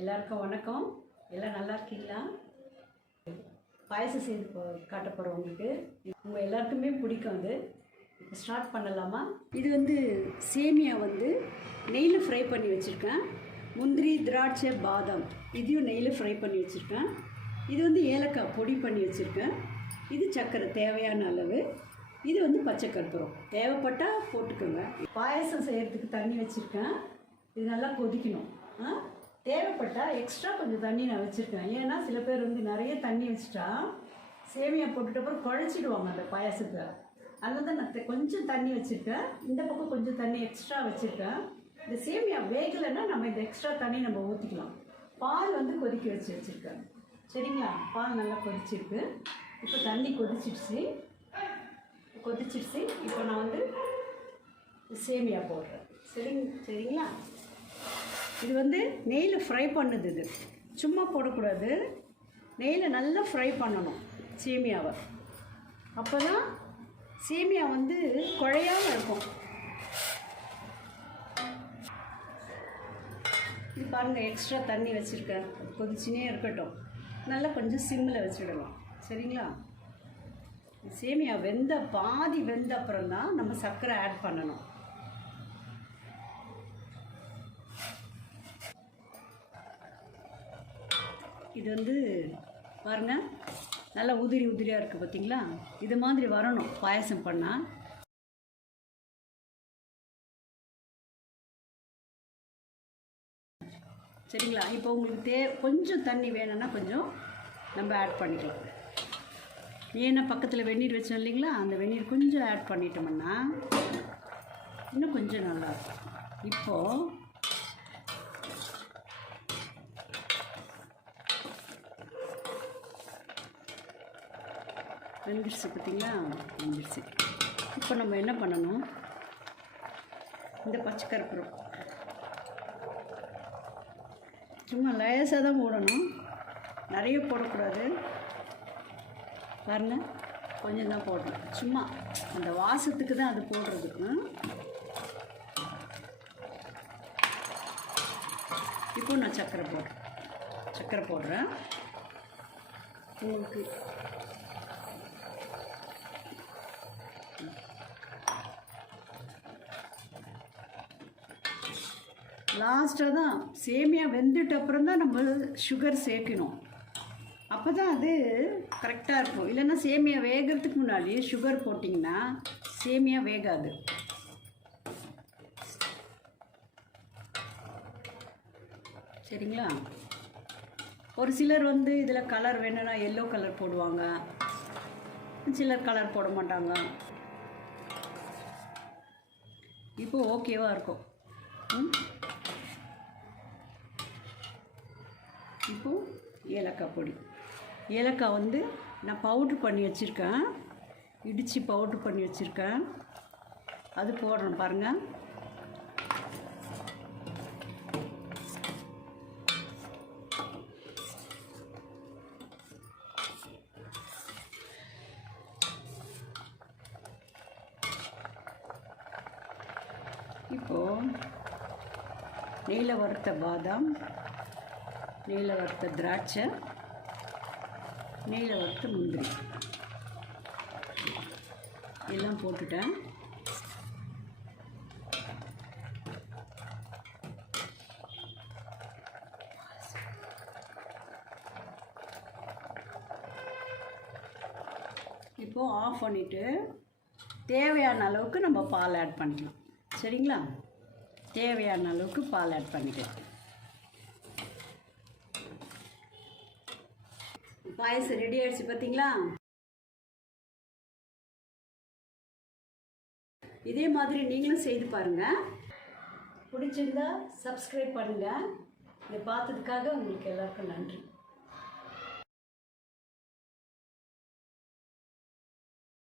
எல்லாருக்கும் வணக்கம். எல்லாம் நல்லா இருக்கீங்களா? பாயசம் செய்து காட்ட போகிறோம் உங்களுக்கு. உங்கள் எல்லாருக்குமே பிடிக்கும். அது இப்போ ஸ்டார்ட் பண்ணலாமா? இது சேமியா நெய்யில் ஃப்ரை பண்ணி வச்சுருக்கேன். முந்திரி, திராட்சை, பாதாம் இதையும் நெய்யில் ஃப்ரை பண்ணி வச்சுருக்கேன். இது ஏலக்காய் பொடி பண்ணி வச்சுருக்கேன். இது சர்க்கரை தேவையான அளவு. இது பச்சை கற்பூரம் தேவைப்பட்டால் போட்டுக்கோங்க. பாயசம் செய்கிறதுக்கு தண்ணி வச்சுருக்கேன். இது நல்லா கொதிக்கணும். தேவைப்பட்டால் எக்ஸ்ட்ரா கொஞ்சம் தண்ணி நான் வச்சுருக்கேன். ஏன்னா சில பேர் நிறைய தண்ணி வச்சுட்டா சேமியா போட்டுட்டப்பறம் குழச்சிடுவாங்க அந்த பாயசத்தை. அதனால தான் நான் கொஞ்சம் தண்ணி வச்சுருக்கேன். இந்த பக்கம் கொஞ்சம் தண்ணி எக்ஸ்ட்ரா வச்சுருக்கேன். இந்த சேமியா வேகலைன்னா நம்ம இந்த எக்ஸ்ட்ரா தண்ணி நம்ம ஊற்றிக்கலாம். பால் கொதிக்க வச்சுருக்கேன். சரிங்களா? பால் நல்லா கொதிச்சிருக்கு. இப்போ தண்ணி கொதிச்சிடுச்சு. இப்போ நான் சேமியா போடுறேன். சரிங்களா? இது நெய்யில் ஃப்ரை பண்ணுது. இது சும்மா போடக்கூடாது. நெய்யில் நல்லா ஃப்ரை பண்ணணும் சேமியாவை. அப்போ தான் சேமியா குழையாமல் இருக்கும். இது பாருங்கள், எக்ஸ்ட்ரா தண்ணி வச்சுருக்கேன். கொதிச்சுனே இருக்கட்டும். நல்லா கொஞ்சம் சிம்மில் வச்சுடலாம். சரிங்களா? சேமியா பாதி வெந்த அப்புறம் தான் நம்ம சர்க்கரை ஆட் பண்ணணும். இது பாருங்கள், நல்லா உதிரியாக இருக்குது பார்த்தீங்களா? இது மாதிரி வரணும் பாயசம் பண்ணால். சரிங்களா? இப்போ உங்களுக்கு கொஞ்சம் தண்ணி வேணும்னா கொஞ்சம் நம்ம ஆட் பண்ணிக்கலாம். ஏன்னா பக்கத்தில் வெந்நீர் வச்சோம் இல்லைங்களா? அந்த வெந்நீர் கொஞ்சம் ஆட் பண்ணிட்டோம்னா இன்னும் கொஞ்சம் நல்லாயிருக்கும். இப்போது வெந்துருச்சு பார்த்தீங்களா? வெந்துருச்சு. இப்போ நம்ம என்ன பண்ணணும், இந்த பச்சை கற்பூரம் சும்மா லேசாக தான் போடணும், நிறைய போடக்கூடாது. பாருங்கள், கொஞ்சம் தான் போடணும். சும்மா அந்த வாசத்துக்கு தான் அது போடுறதுக்கு. இப்போ நான் சர்க்கரை போடுறேன். உங்களுக்கு லாஸ்ட்டாக தான் சேமியா வெந்துட்ட அப்புறம் தான் நம்ம சுகர் சேர்க்கணும். அப்போ தான் அது கரெக்டாக இருக்கும். இல்லைன்னா சேமியா வேகிறதுக்கு முன்னாடி சுகர் போட்டிங்கன்னா சேமியா வேகாது. சரிங்களா? ஒரு சிலர் இதில் கலர் வேணும்னா எல்லோ கலர் போடுவாங்க, சிலர் கலர் போட மாட்டாங்க. இப்போ ஓகேவாக இருக்கும். இப்போது ஏலக்காய் பொடி, ஏலக்காய் நான் பவுட்ரு பண்ணி வச்சுருக்கேன். இடித்து பவுட்ரு பண்ணி வச்சுருக்கேன். அது போடுறேன் பாருங்கள். இப்போது நெய்யில் வறுத்த பாதாம், நெய்யில் வறுத்த திராட்சை, நெய்யில் வறுத்த முந்திரி எல்லாம் போட்டுட்டேன். இப்போது ஆஃப் பண்ணிவிட்டு தேவையான அளவுக்கு நம்ம பால் ஆட் பண்ணிக்கலாம். சரிங்களா? தேவையான அளவுக்கு பால் ஆட் பண்ணிக்கலாம். பாயசம் ரெடி ஆயிடுச்சு பார்த்தீங்களா? இதே மாதிரி நீங்களும் செய்து பாருங்கள். பிடிச்சிருந்தா சப்ஸ்கிரைப் பண்ணுங்கள். இதை பார்த்ததுக்காக உங்களுக்கு எல்லாருக்கும் நன்றி.